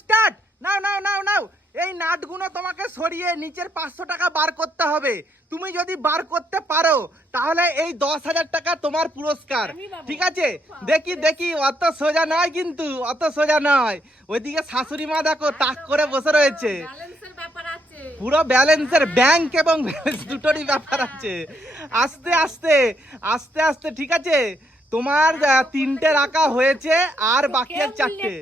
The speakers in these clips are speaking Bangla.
স্টার্ট নাও নাও নাও নাও। এই নাটগুলো তোমাকে সরিয়ে নিচের পাঁচশো টাকা বার করতে হবে। তুমি যদি বার করতে পারো তাহলে এই দশ হাজার টাকা তোমার পুরস্কার। ঠিক আছে? দেখি দেখি অত সোজা নয় কিন্তু অত সোজা নয়। ওইদিকে শাশুড়ি মা দেখো তাক করে বসে রয়েছে। পুরো ব্যালেন্সের ব্যাংক এবং ব্যালেন্স দুটোরই ব্যাপার আছে। আস্তে আস্তে আস্তে আস্তে ঠিক আছে? তোমার তিনটে রাখা হয়েছে আর বাকি আর চারটে।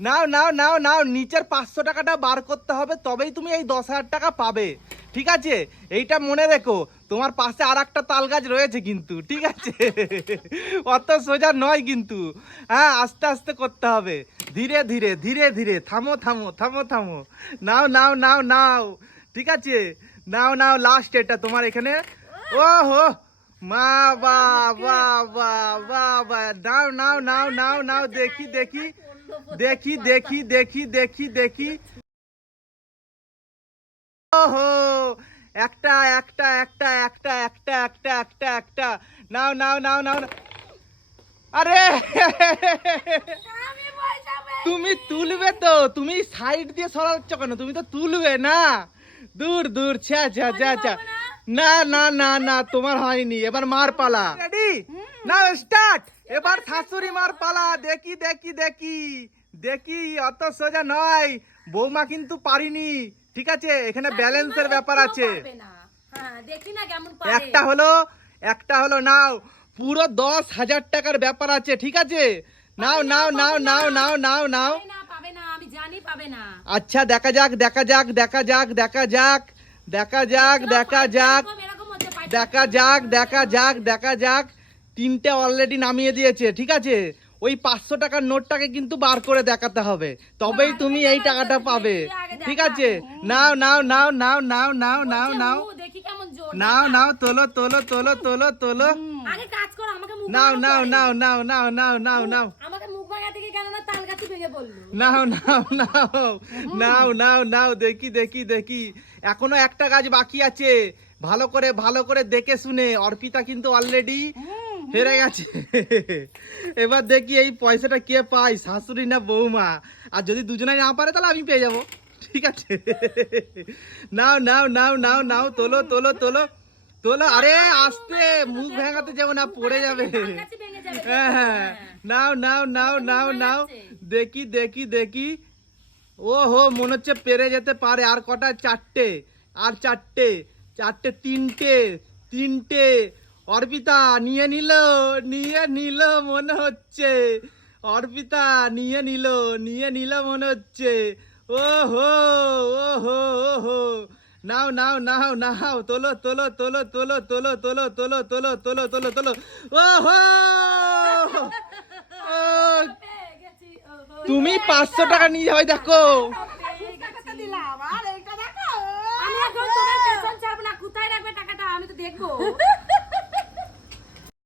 নাও নাও নাও নাও নিচের পাঁচশো টাকাটা বার করতে হবে তবেই তুমি এই দশ হাজার টাকা পাবে। ঠিক আছে? এইটা মনে রেখো তোমার পাশে আর একটা তাল গাছ রয়েছে কিন্তু ঠিক আছে? অত সোজা নয় কিন্তু। হ্যাঁ আস্তে আস্তে করতে হবে। ধীরে ধীরে ধীরে ধীরে থামো থামো থামো থামো। নাও নাও নাও নাও। ঠিক আছে? নাও নাও লাস্ট এটা তোমার এখানে। ও হো মা, বা বা বা বা বা। নাও নাও নাও নাও নাও, দেখি দেখি দেখি দেখি দেখি দেখি দেখি। ওহো, একটা একটা একটা একটা একটা একটা একটা একটা। নাও নাও নাও নাও। আরে! তুমি তুলবে তো, তুমি সাইড দিয়ে সরাচ্ছ কেন? তুমি তো তুলবে না। দূর দূর ছ্যা ছ্যা ছ্যা ছ্যা না না না না তোমার হয়নি। এবার মার পালা। রেডি নাও স্টার্ট এবার শাশুড়ি মার পালা। দেখি দেখি দেখি। দেখি অত সোজা নয়। বৌমা কিন্তু পারিনি। ঠিক আছে এখানে ব্যালেন্সের ব্যাপার আছে। হ্যাঁ দেখি না কেমন পারে। একটা হলো একটা হলো নাও। পুরো দশ হাজার টাকার ব্যাপার আছে ঠিক আছে? নাও নাও নাও নাও নাও নাও নাও। পাবে না পাবে না আমি জানি পাবে না। আচ্ছা দেখা যাক দেখা যাক দেখা যাক দেখা যাক। দেখা যাক দেখা যাক। দেখা যাক দেখা যাক দেখা যাক। তিনটে অলরেডি নামিয়ে দিয়েছে ঠিক আছে? ওই পাঁচশো টাকার নোটটাকে কিন্তু বার করে দেখাতে হবে। তবেই তুমি এই টাকাটা পাবে ঠিক আছে? নাও নাও নাও নাও নাও নাও নাও নাও "উ, দেখি কেমন জোর নাও নাও তোলো তোলো তোলো তোলো তোলো। নাও নাও নাও নাও নাও নাও নাও নাও আমাকে মুখ ভাঙা থেকে কেন না তাল গাছে ভেঙে বলল নাও নাও নাও নাও নাও নাও দেখি দেখি দেখি এখনও একটা গাছ বাকি আছে ভালো করে ভালো করে দেখে শুনে অর্পিতা কিন্তু অলরেডি হেরে গেছে এবার দেখি এই পয়সাটা কে পায় শাশুড়ি না বৌমা আর যদি দুজনাই না পারে তাহলে আমি পেয়ে যাব ঠিক আছে নাও নাও নাও নাও নাও তোলো তোলো তোলো তোলো আরে আস্তে মুখ ভেঙাতে যাব না পড়ে যাবে হ্যাঁ হ্যাঁ নাও নাও নাও নাও নাও। দেখি দেখি দেখি ও হো মনে হচ্ছে পেরে যেতে পারে আর কটা চারটে আর চারটে চারটে তিনটে তিনটে অর্পিতা নিয়ে নিল নিয়ে নিল মনে হচ্ছে অর্পিতা নিয়ে নিল নিয়ে নিল মনে হচ্ছে ও হো ও হো ও হো নাও নাও নাও নাও তোলো তোলো তোলো তোলো তোলো তোলো তোলো তোলো তোলো তোলো তোলো ও হো তুমি পাঁচশো টাকা নিয়ে যাবে দেখো।